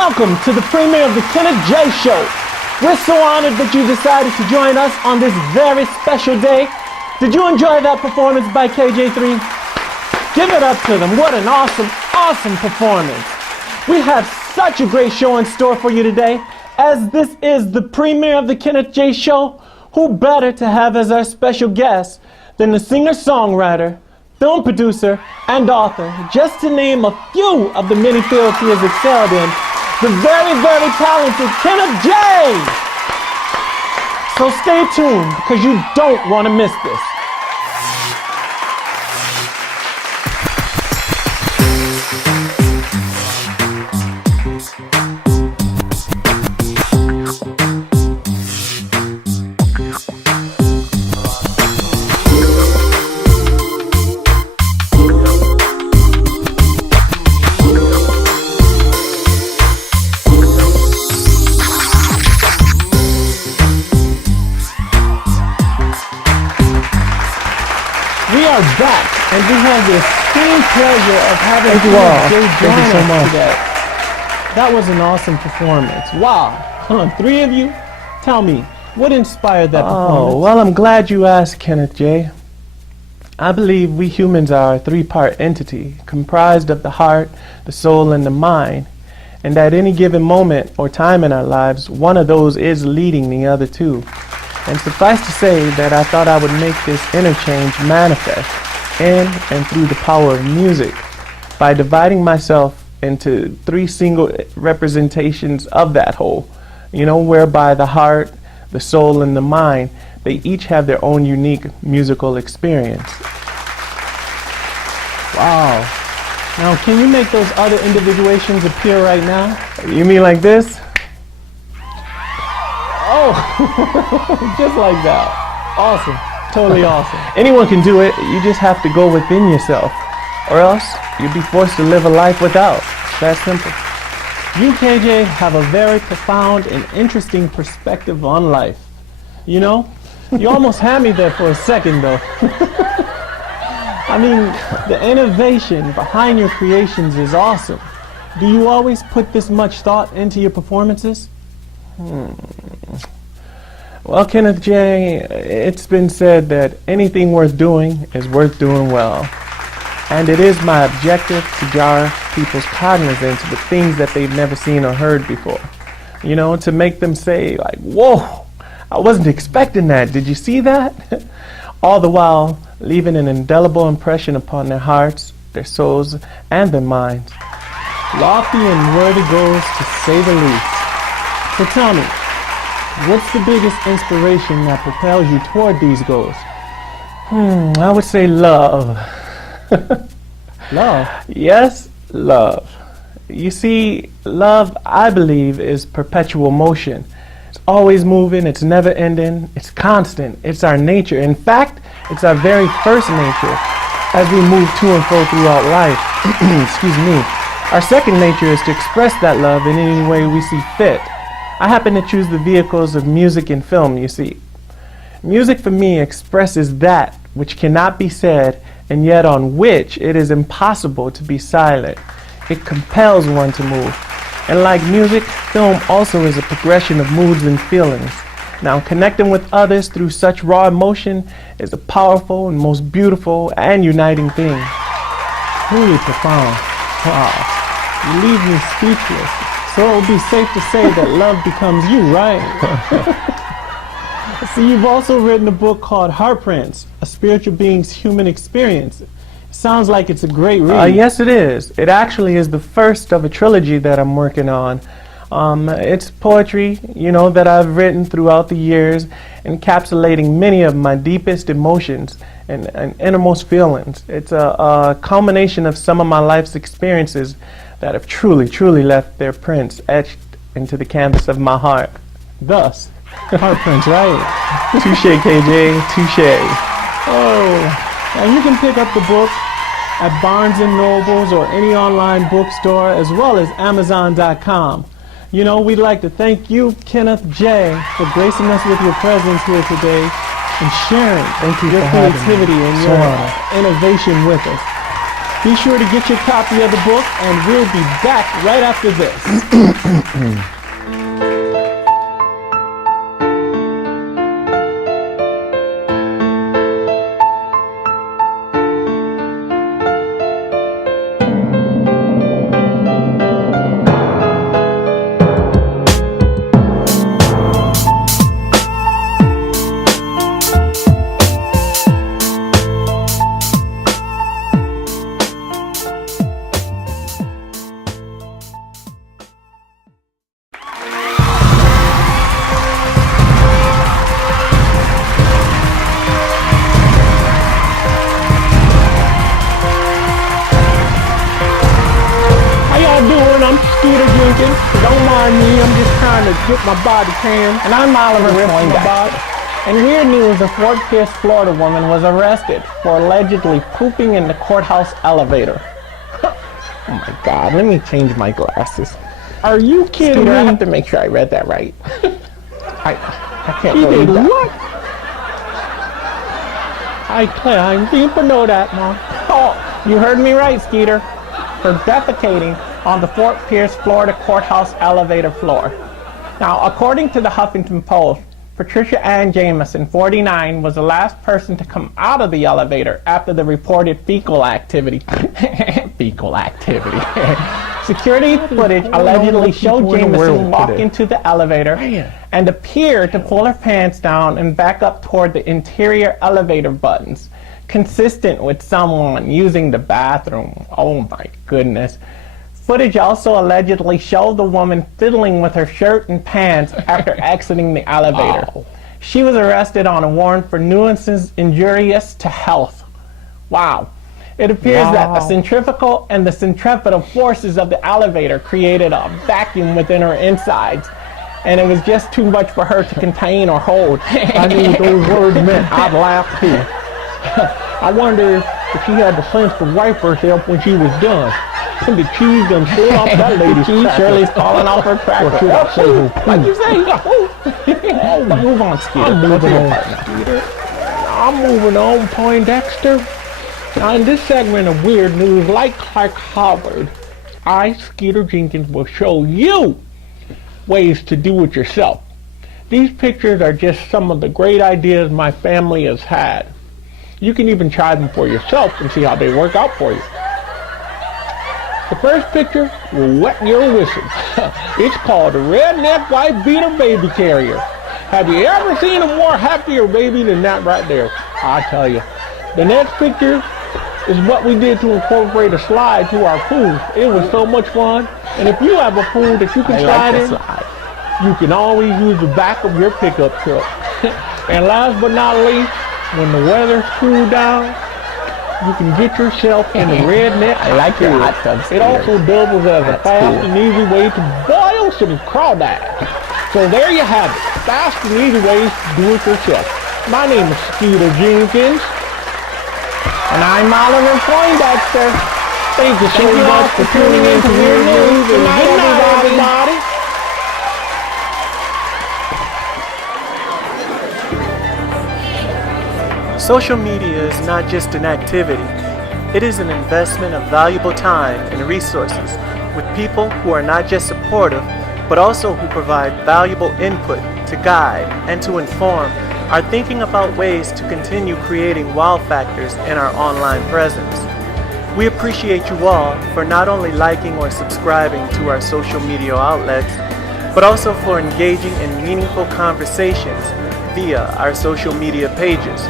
welcome to the premiere of the Kenneth J Show. We're so honored that you decided to join us on this very special day. Did you enjoy that performance by KJ3? Give it up to them. What an awesome, awesome performance. We have such a great show in store for you today. As this is the premiere of the Kenneth J Show, who better to have as our special guest than the singer-songwriter, film producer, and author, just to name a few of the many fields he has excelled in, the very, very talented Kenneth J. So stay tuned, because you don't want to miss this. We are back, and we have the esteemed pleasure of having Kenneth J join us today. That was an awesome performance. Wow. Three of you? Tell me, what inspired that performance? Well, I'm glad you asked, Kenneth J. I believe we humans are a three-part entity, comprised of the heart, the soul, and the mind. And at any given moment or time in our lives, one of those is leading the other two. And suffice to say that I thought I would make this interchange manifest in and through the power of music by dividing myself into three single representations of that whole, whereby the heart, the soul, and the mind, they each have their own unique musical experience. Wow. Now, can you make those other individuations appear right now? You mean like this? Oh, just like that. Awesome. Totally awesome. Anyone can do it. You just have to go within yourself. Or else you'd be forced to live a life without. That simple. You, KJ, have a very profound and interesting perspective on life. You almost had me there for a second, though. I mean, the innovation behind your creations is awesome. Do you always put this much thought into your performances? Well, Kenneth J, it's been said that anything worth doing is worth doing well. And it is my objective to jar people's cognizance with things that they've never seen or heard before. To make them say, like, whoa, I wasn't expecting that. Did you see that? All the while leaving an indelible impression upon their hearts, their souls, and their minds. Lofty and worthy goals, to say the least. So tell me, what's the biggest inspiration that propels you toward these goals? I would say love. Love? Yes, love. You see, love, I believe, is perpetual motion. It's always moving, it's never ending, it's constant, it's our nature. In fact, it's our very first nature as we move to and fro throughout life. Excuse me. Our second nature is to express that love in any way we see fit. I happen to choose the vehicles of music and film, you see. Music for me expresses that which cannot be said, and yet on which it is impossible to be silent. It compels one to move. And like music, film also is a progression of moods and feelings. Now, connecting with others through such raw emotion is a powerful and most beautiful and uniting thing. Truly profound. Wow. You leave me speechless. So it would be safe to say that love becomes you, right? See, you've also written a book called Heartprints, A Spiritual Being's Human Experience. It sounds like it's a great read. Yes, it is. It actually is the first of a trilogy that I'm working on. It's poetry, that I've written throughout the years, encapsulating many of my deepest emotions and innermost feelings. It's a culmination of some of my life's experiences that have truly, truly left their prints etched into the canvas of my heart. Thus, Heartprints, right? Touche, KJ, touche. Oh, and you can pick up the book at Barnes & Nobles or any online bookstore, as well as Amazon.com. We'd like to thank you, Kenneth J, for gracing us with your presence here today and sharing your creativity and your innovation with us. Be sure to get your copy of the book, and we'll be back right after this. Don't mind me, I'm just trying to get my body tan. And I'm Oliver Poindexter. In weird news, a Fort Pierce, Florida woman was arrested for allegedly pooping in the courthouse elevator. Oh my God, let me change my glasses. Are you kidding me? I have to make sure I read that right. I can't believe that. What? I didn't know that, Mom. Oh, you heard me right, Skeeter. For defecating on the Fort Pierce, Florida courthouse elevator floor. Now, according to the Huffington Post, Patricia Ann Jamison, 49, was the last person to come out of the elevator after the reported fecal activity. Fecal activity. Security footage allegedly showed Jamison walk into the elevator and appear to pull her pants down and back up toward the interior elevator buttons, consistent with someone using the bathroom. Oh my goodness. Footage also allegedly showed the woman fiddling with her shirt and pants after exiting the elevator. Oh. She was arrested on a warrant for nuisances injurious to health. Wow. It appears that the centrifugal and the centripetal forces of the elevator created a vacuum within her insides, and it was just too much for her to contain or hold. I knew what those words meant. I'd laugh too. I wonder if she had the sense to wipe herself when she was done. And the cheese done pulled off that lady's cheese surely's falling off her cracker. Or should I say her poo? What'd you say? Move on, Skeeter. I'm moving on, Skeeter. I'm moving on, Poindexter. Now, in this segment of weird news, like Clark Howard, I, Skeeter Jenkins, will show you ways to do it yourself. These pictures are just some of the great ideas my family has had. You can even try them for yourself and see how they work out for you. The first picture will wet your whistle. It's called a redneck white beater baby carrier. Have you ever seen a more happier baby than that right there? I tell you. The next picture is what we did to incorporate a slide to our pool. It was so much fun. And if you have a pool that you can slide in, you can always use the back of your pickup truck. And last but not least, when the weather's cooled down, you can get yourself in a redneck. I like your hot tub. It also doubles as a fast and easy way to boil some crawdad. So there you have it. Fast and easy ways to do it yourself. My name is Skeeter Jenkins. And I'm Oliver Poindexter. Thank you so much for tuning in to Weird News. Good night, everybody. Social media is not just an activity. It is an investment of valuable time and resources with people who are not just supportive, but also who provide valuable input to guide and to inform our thinking about ways to continue creating wow factors in our online presence. We appreciate you all for not only liking or subscribing to our social media outlets, but also for engaging in meaningful conversations via our social media pages.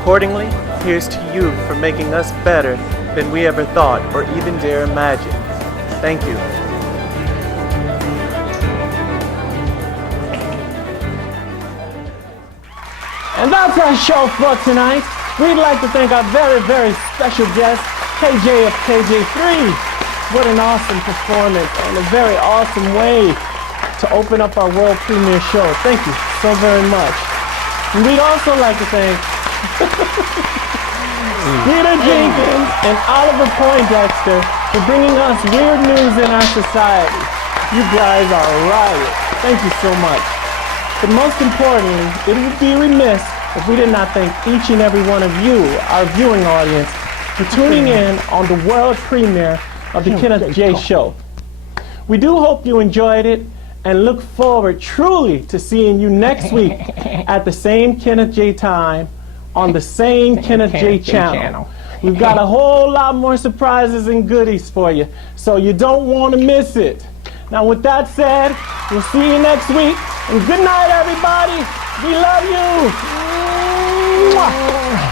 Accordingly, here's to you for making us better than we ever thought or even dare imagine. Thank you. And that's our show for tonight. We'd like to thank our very, very special guest, KJ of KJ3. What an awesome performance and a very awesome way to open up our world premiere show. Thank you so very much. And we'd also like to thank Skeeter Jenkins and Oliver Poindexter for bringing us weird news in our society. You guys are a riot. Thank you so much. But most importantly, it would be remiss if we did not thank each and every one of you, our viewing audience, for tuning in on the world premiere of the Kenneth J Show. We do hope you enjoyed it and look forward truly to seeing you next week at the same Kenneth J time on the same Kenneth J channel. We've got a whole lot more surprises and goodies for you, so you don't want to miss it. Now with that said, we'll see you next week, and good night everybody. We love you. Mwah.